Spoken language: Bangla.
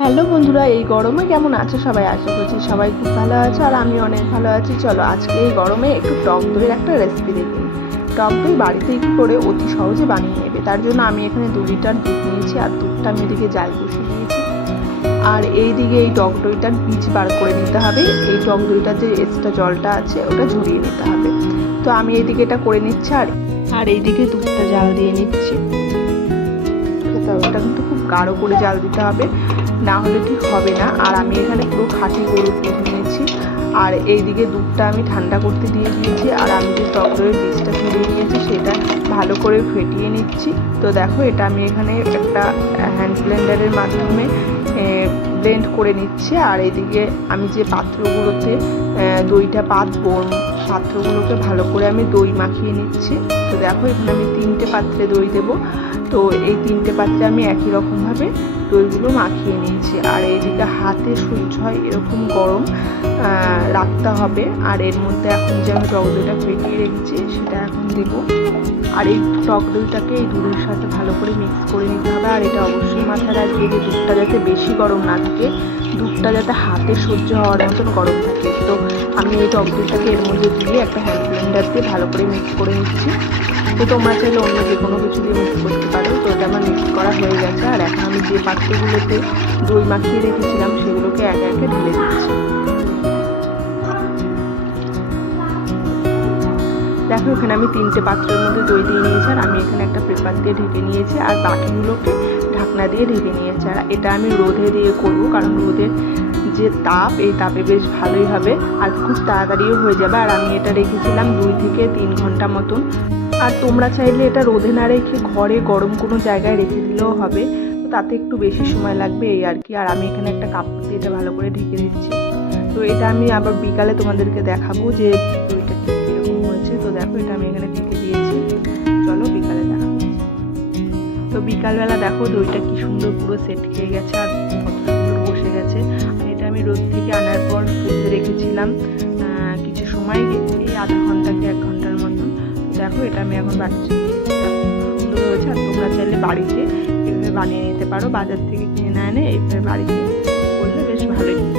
হ্যালো বন্ধুরা, এই গরমে কেমন আছো সবাই? আশা করছি সবাই খুব ভালো আছে আর আমি অনেক ভালো আছি। চলো আজকে এই গরমে একটু টক দইয়ের একটা রেসিপি দেখি। টক দই বাড়িতে কি করে অতি সহজে বানিয়ে নেবে। তার জন্য আমি এখানে দু লিটার দুধ নিয়েছি আর দুধটা আমি এদিকে জাল বসিয়ে নিয়েছি আর এই দিকে এই টক দইটার বীজ বার করে নিতে হবে। এই টক দইটার যে এক্সট্রা জলটা আছে, ওটা ঝরিয়ে নিতে হবে। তো আমি এইদিকে এটা করে নিচ্ছি আর আর এইদিকে দুধটা জাল দিয়ে নিচ্ছি। ওটা কিন্তু খুব গাঢ় করে জাল দিতে হবে। না হলে ঠিক হবে না। আর আমি এখানে পুরো খাঁটি গরুর দুধ নিয়েছি। আর এইদিকে দুধটা আমি ঠান্ডা করতে দিয়ে দিয়েছি। আর আমি যে টক বীজটা তুলে নিয়েছি, সেটা ভালো করে ফেটিয়ে নিচ্ছি। তো দেখো, এটা আমি এখানে একটা হ্যান্ড ব্লেন্ডারের মাধ্যমে ব্লেন্ড করে নিচ্ছি। আর এদিকে আমি যে পাত্রগুলোতে দইটা পাতবো, পাত্রগুলোকে ভালো করে আমি দই মাখিয়ে নিচ্ছি। তো দেখো, এখানে আমি তিনটে পাত্রে দই দেবো। তো এই তিনটে পাত্রে আমি একই রকমভাবে দইগুলো মাখিয়ে নিয়েছি। আর এইদিকে হাতে সহ্য হয়, এরকম গরম রাখতে হবে। আর এর মধ্যে এখন যে আমি টক দইটা ফেটিয়ে রেখেছি, সেটা এখন দেব। আর এই টক দইটাকে এই দুধের সাথে ভালো করে মিক্স করে নিতে হবে। আর এটা অবশ্যই মাথায় রাখবে যে দুধটা যাতে বেশি গরম না থাকে, দুধটা যাতে হাতে সহ্য হওয়ার মতন গরম থাকে। তো আমি এই টক দইটাকে এর মধ্যে দিয়ে একটা হ্যান্ড ব্লেন্ডার দিয়ে ভালো করে মিক্স করে নিচ্ছি। তো তোমরা চাইলে অন্য যে কোনো কিছু দিয়ে মিক্স করতে পারো। তো এটা আমার মিক্স করা হয়ে গেছে। আর এখন আমি যে পাত্রগুলোতে দই মাখিয়ে রেখেছিলাম, সেগুলোকে একে একে ঢেলে দিচ্ছি। দেখো, এখানে আমি তিনটে পাত্রের মধ্যে দই দিয়ে নিয়েছি, আর আমি এখানে একটা পেপার দিয়ে ঢেকে নিয়েছি, আর বাকিগুলোকে ঢাকনা দিয়ে ঢেকে নিয়েছি। আর এটা আমি রোদে দিয়ে করব, কারণ রোদের যে তাপ, এই তাপে বেশ ভালোই হবে, আর খুব তাড়াতাড়িও হয়ে যাবে। আর আমি এটা রেখেছিলাম দুই থেকে তিন ঘণ্টা মতন। আর তোমরা চাইলে এটা রোদে না রেখে ঘরে গরম কোনো জায়গায় রেখে দিলেও হবে। তো তাতে একটু বেশি সময় লাগবে এই আর কি। আর আমি এখানে একটা কাপড় দিয়ে এটা ভালো করে ঢেকে দিচ্ছি। তো এটা আমি আবার বিকালে তোমাদেরকে দেখাবো যে দইটা কীরকম হয়েছে। তো দেখো, এটা আমি এখানে ঢেকে দিয়েছি। চলো বিকালে দেখাবো তো বিকালবেলা দেখো দইটা কি সুন্দর পুরো সেট খেয়ে গেছে আর কত সুন্দর বসে গেছে। এটা আমি রোদ থেকে আনার পর ফ্রিজে রেখেছিলাম কিছু সময়। এই আধা ঘণ্টা কি এক তো দেখো, এটা আমি এখন বাচ্চা সুন্দর হয়েছে, আর তোমরা চাইলে বাড়িতে এভাবে বানিয়ে নিতে পারো, বাজার থেকে কিনে না এনে এইভাবে বাড়িতে করলে বেশ ভালোই।